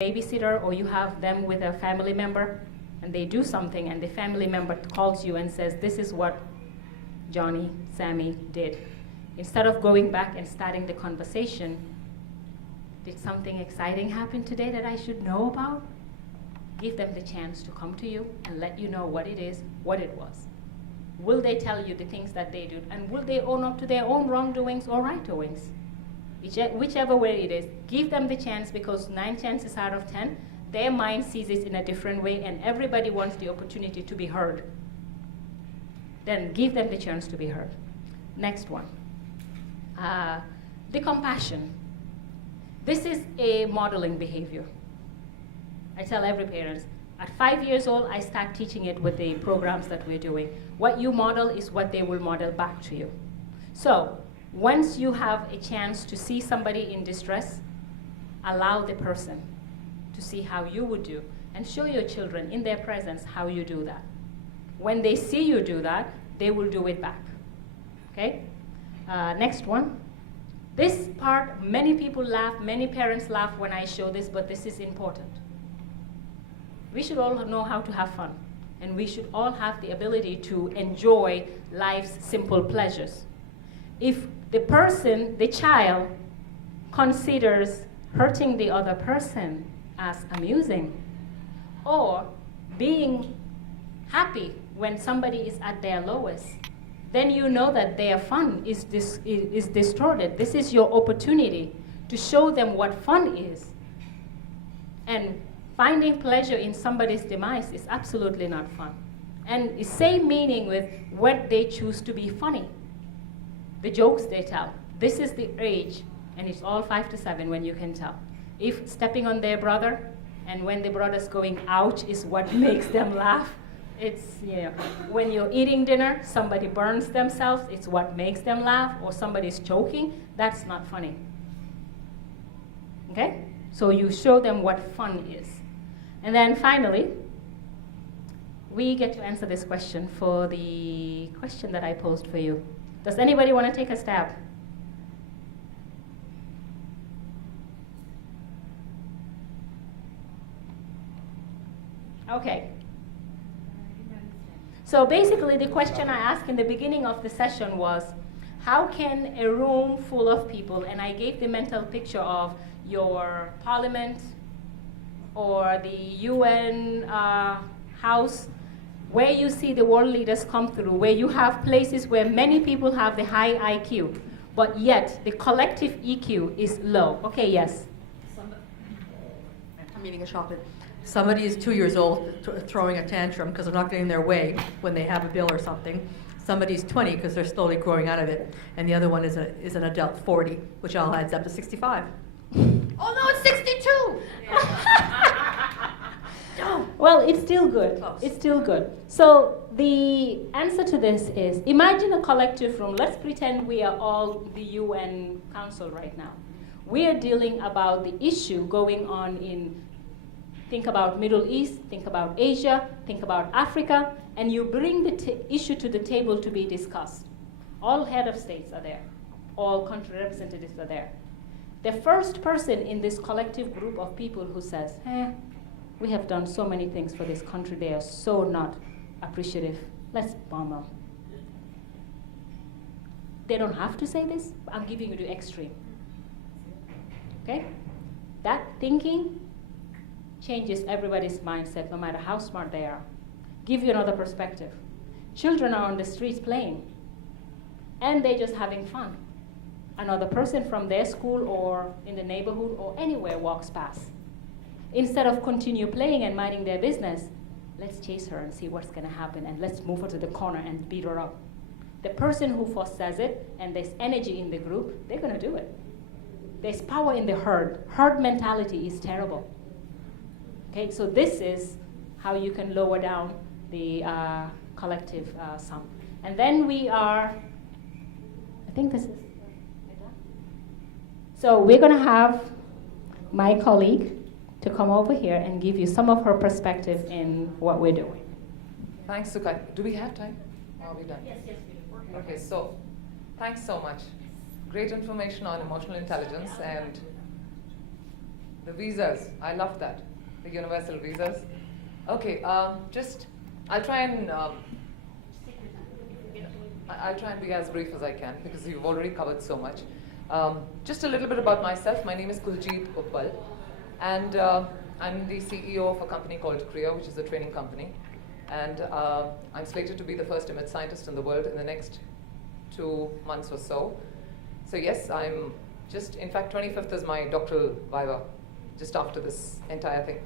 babysitter or you have them with a family member and they do something and the family member calls you and says, this is what Johnny, Sammy did. Instead of going back and starting the conversation, did something exciting happen today that I should know about? Give them the chance to come to you and let you know what it is, what it was. Will they tell you the things that they do? And will they own up to their own wrongdoings or right-doings? Whichever way it is, give them the chance, because 9 chances out of 10, their mind sees it in a different way and everybody wants the opportunity to be heard. Then give them the chance to be heard. Next one. The compassion. This is a modeling behavior. I tell every parent, at 5 years old, I start teaching it with the programs that we're doing. What you model is what they will model back to you. So, once you have a chance to see somebody in distress, allow the person to see how you would do, and show your children in their presence how you do that. When they see you do that, they will do it back. Okay? Next one. This part, many people laugh, many parents laugh when I show this, but this is important. We should all know how to have fun, and we should all have the ability to enjoy life's simple pleasures. If the person, the child, considers hurting the other person as amusing, or being happy when somebody is at their lowest, then you know that their fun is distorted. This is your opportunity to show them what fun is. And finding pleasure in somebody's demise is absolutely not fun. And the same meaning with what they choose to be funny. The jokes they tell. This is the age, and it's all 5 to 7 when you can tell. If stepping on their brother, and when the brother's going ouch is what makes them laugh, it's, you know, when you're eating dinner, somebody burns themselves, it's what makes them laugh, or somebody's choking, that's not funny. Okay? So you show them what fun is. And then finally, we get to answer this question for the question that I posed for you. Does anybody want to take a stab? Okay. So basically the question I asked in the beginning of the session was, how can a room full of people, and I gave the mental picture of your parliament or the UN house, where you see the world leaders come through, where you have places where many people have the high IQ, but yet the collective EQ is low. Okay, yes? I'm eating a chocolate. Somebody is 2 years old throwing a tantrum because they're not getting their way when they have a bill or something. Somebody's 20 because they're slowly growing out of it. And the other one is an adult 40, which all adds up to 65. Oh no, it's 62! Well, it's still good. Close. It's still good. So the answer to this is, imagine a collective room. Let's pretend we are all the UN Council right now. We are dealing about the issue going on in, think about Middle East, think about Asia, think about Africa, and you bring the issue to the table to be discussed. All head of states are there. All country representatives are there. The first person in this collective group of people who says, we have done so many things for this country, they are so not appreciative, let's bomb them. They don't have to say this, but I'm giving you the extreme. Okay? That thinking changes everybody's mindset, no matter how smart they are. Give you another perspective. Children are on the streets playing, and they're just having fun. Another person from their school or in the neighborhood or anywhere walks past. Instead of continue playing and minding their business, let's chase her and see what's going to happen, and let's move her to the corner and beat her up. The person who first says it, and there's energy in the group, they're going to do it. There's power in the herd. Herd mentality is terrible. Okay, so this is how you can lower down the collective sum. And then we are, I think this is, so we're going to have my colleague to come over here and give you some of her perspective in what we're doing. Thanks, Sukha. Do we have time? Are we done? Yes, we do. Okay, so thanks so much. Great information on emotional intelligence, and The visas, I love that. The universal visas. Okay, I'll try and I'll try and be as brief as I can because you've already covered so much. Just a little bit about myself. My name is Kuljeet Uppal, and I'm the CEO of a company called Kriya, which is a training company. And I'm slated to be the first image scientist in the world in the next 2 months or so. So yes, I'm just, in fact, 25th is my doctoral viva, just after this entire thing.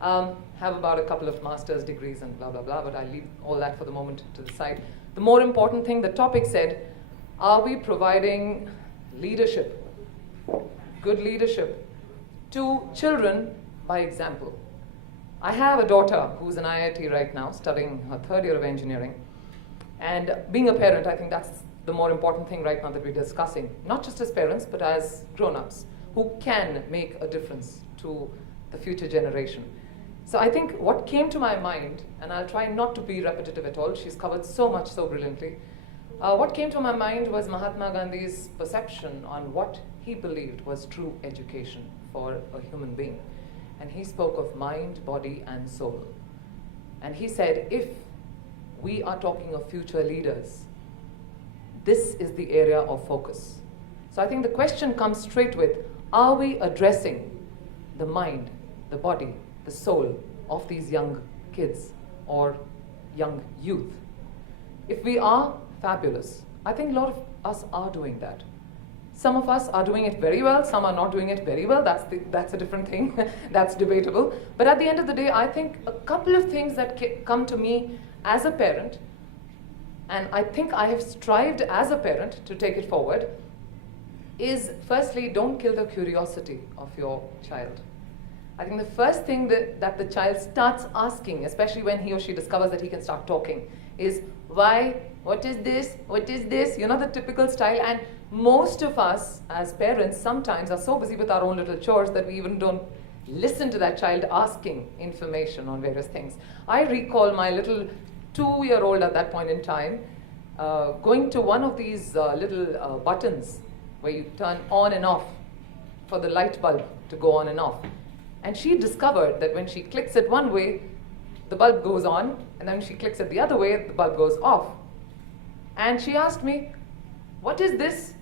Have about a couple of master's degrees and blah, blah, blah, but I'll leave all that for the moment to the side. The more important thing, the topic said, are we providing leadership, good leadership, to children by example? I have a daughter who's in IIT right now, studying her 3rd year of engineering. And being a parent, I think that's the more important thing right now that we're discussing, not just as parents, but as grown-ups who can make a difference to the future generation. So I think what came to my mind, and I'll try not to be repetitive at all, she's covered so much so brilliantly. What came to my mind was Mahatma Gandhi's perception on what he believed was true education for a human being. And he spoke of mind, body, and soul. And he said, if we are talking of future leaders, this is the area of focus. So I think the question comes straight with, are we addressing the mind, the body, the soul of these young kids or young youth? If we are, fabulous. I think a lot of us are doing that. Some of us are doing it very well, some are not doing it very well. That's a different thing. That's debatable. But at the end of the day, I think a couple of things that come to me as a parent, and I think I have strived as a parent to take it forward, is firstly, don't kill the curiosity of your child. I think the first thing that the child starts asking, especially when he or she discovers that he can start talking, is why, what is this, you know, the typical style. And most of us as parents sometimes are so busy with our own little chores that we even don't listen to that child asking information on various things. I recall my little 2-year-old at that point in time going to one of these little buttons where you turn on and off for the light bulb to go on and off. And she discovered that when she clicks it one way, the bulb goes on, and then when she clicks it the other way, the bulb goes off. And she asked me, what is this?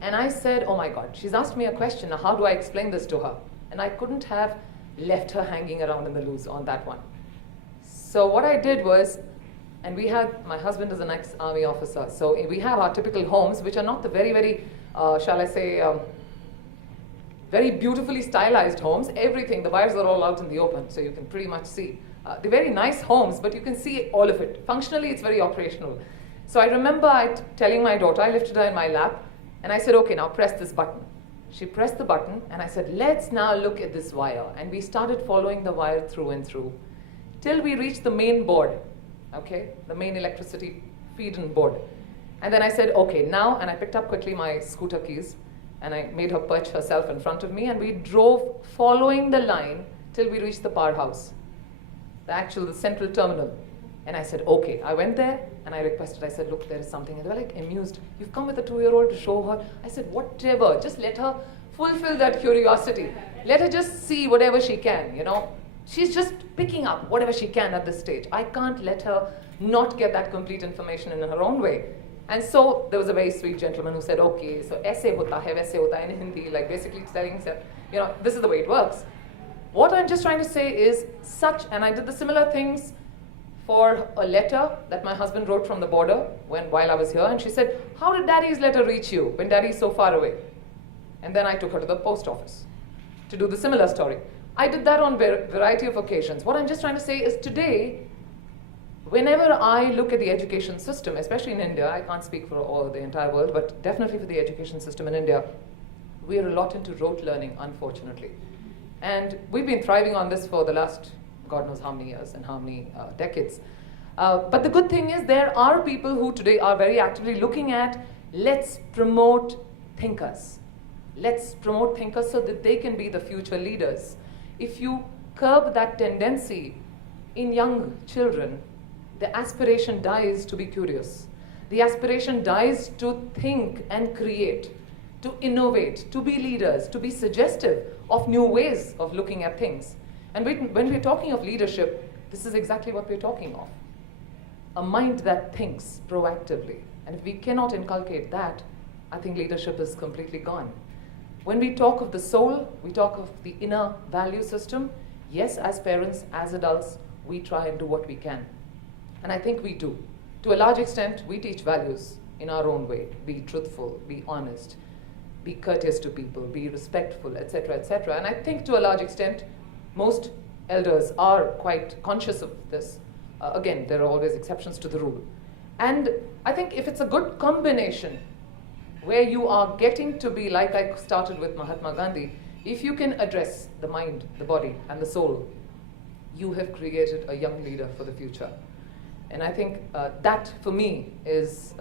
And I said, oh my God, she's asked me a question, now how do I explain this to her? And I couldn't have left her hanging around in the loose on that one. So what I did was, and we had, my husband is an ex-army officer, so we have our typical homes, which are not the very, very, shall I say, very beautifully stylized homes. Everything, the wires are all out in the open, so you can pretty much see. They're very nice homes, but you can see all of it. Functionally, it's very operational. So I remember telling my daughter, I lifted her in my lap, and I said, okay, now press this button. She pressed the button, and I said, let's now look at this wire. And we started following the wire through and through, till we reached the main board, okay, the main electricity feed-in board. And then I said, okay, now, and I picked up quickly my scooter keys, and I made her perch herself in front of me, and we drove following the line till we reached the powerhouse, the central terminal. And I said, okay. I went there, and I requested, I said, look, there is something. And they were like amused. You've come with a 2-year-old to show her? I said, whatever, just let her fulfill that curiosity. Let her just see whatever she can, you know. She's just picking up whatever she can at this stage. I can't let her not get that complete information in her own way. And so there was a very sweet gentleman who said, okay, so aise hota hai in Hindi, like basically telling that, you know, this is the way it works. What I'm just trying to say is and I did the similar things for a letter that my husband wrote from the border while I was here, and she said, how did Daddy's letter reach you when Daddy's so far away? And then I took her to the post office to do the similar story. I did that on a variety of occasions. What I'm just trying to say is today, whenever I look at the education system, especially in India, I can't speak for the entire world, but definitely for the education system in India, we are a lot into rote learning, unfortunately. And we've been thriving on this for the last God knows how many years and how many decades. But the good thing is there are people who today are very actively looking at, let's promote thinkers. Let's promote thinkers so that they can be the future leaders. If you curb that tendency in young children, the aspiration dies to be curious. The aspiration dies to think and create, to innovate, to be leaders, to be suggestive. of new ways of looking at things. And when we're talking of leadership, this is exactly what we're talking of. A mind that thinks proactively. And if we cannot inculcate that, I think leadership is completely gone. When we talk of the soul, we talk of the inner value system. Yes, as parents, as adults, we try and do what we can. And I think we do. To a large extent, we teach values in our own way. Be truthful, be honest, be courteous to people, be respectful, etc., etc. And I think to a large extent, most elders are quite conscious of this. Again, there are always exceptions to the rule. And I think if it's a good combination, where you are getting to be, like I started with Mahatma Gandhi, if you can address the mind, the body, and the soul, you have created a young leader for the future. And I think that, for me, is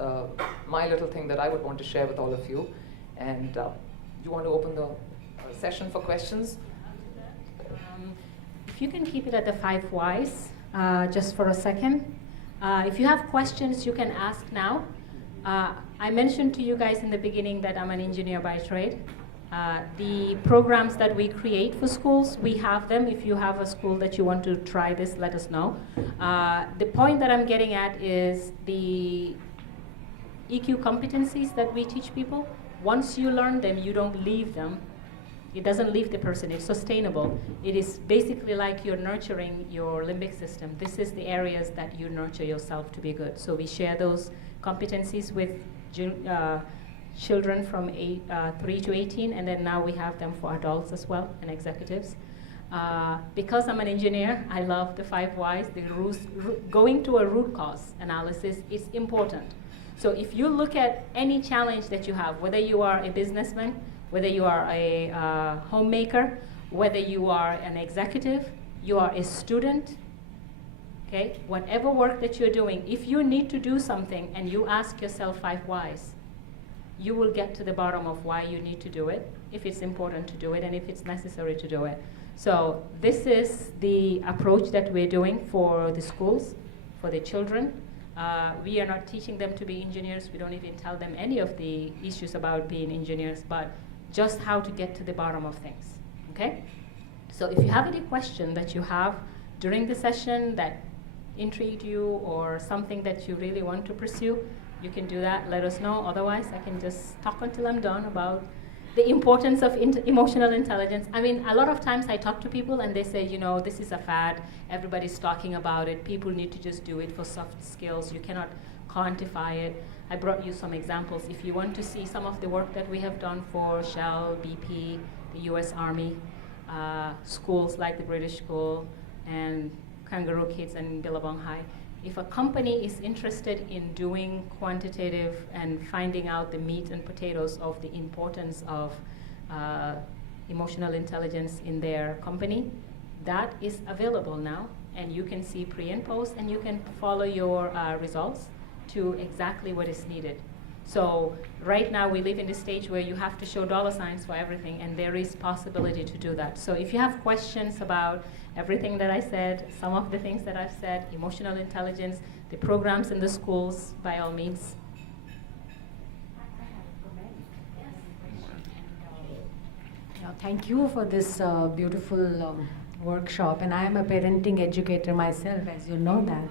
my little thing that I would want to share with all of you. And you want to open the session for questions? If you can keep it at the 5 whys, just for a second. If you have questions, you can ask now. I mentioned to you guys in the beginning that I'm an engineer by trade. The programs that we create for schools, we have them. If you have a school that you want to try this, let us know. The point that I'm getting at is the EQ competencies that we teach people. Once you learn them, you don't leave them. It doesn't leave the person, it's sustainable. It is basically like you're nurturing your limbic system. This is the areas that you nurture yourself to be good. So we share those competencies with children from 3 to 18, and then now we have them for adults as well, and executives. Because I'm an engineer, I love the 5 whys. Going to a root cause analysis is important. So if you look at any challenge that you have, whether you are a businessman, whether you are a homemaker, whether you are an executive, you are a student, okay? Whatever work that you're doing, if you need to do something and you ask yourself 5 whys, you will get to the bottom of why you need to do it, if it's important to do it, and if it's necessary to do it. So this is the approach that we're doing for the schools, for the children. We are not teaching them to be engineers. We don't even tell them any of the issues about being engineers, but just how to get to the bottom of things, okay? So if you have any question that you have during the session that intrigued you or something that you really want to pursue, you can do that, let us know. Otherwise, I can just talk until I'm done about the importance of emotional intelligence. I mean, a lot of times I talk to people and they say, you know, this is a fad, everybody's talking about it, people need to just do it for soft skills, you cannot quantify it. I brought you some examples. If you want to see some of the work that we have done for Shell, BP, the US Army, schools like the British School, and Kangaroo Kids and Billabong High, if a company is interested in doing quantitative and finding out the meat and potatoes of the importance of emotional intelligence in their company, that is available now. And you can see pre and post, and you can follow your results to exactly what is needed. So right now we live in the stage where you have to show dollar signs for everything, and there is possibility to do that. So if you have questions about everything that I said, some of the things that I've said, emotional intelligence, the programs in the schools, by all means. Thank you for this beautiful workshop, and I am a parenting educator myself, as you know that.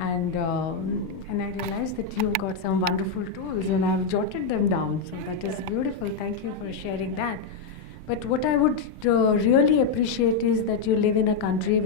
And I realized that you've got some wonderful tools, and I've jotted them down. So that is beautiful. Thank you for sharing that. But what I would really appreciate is that you live in a country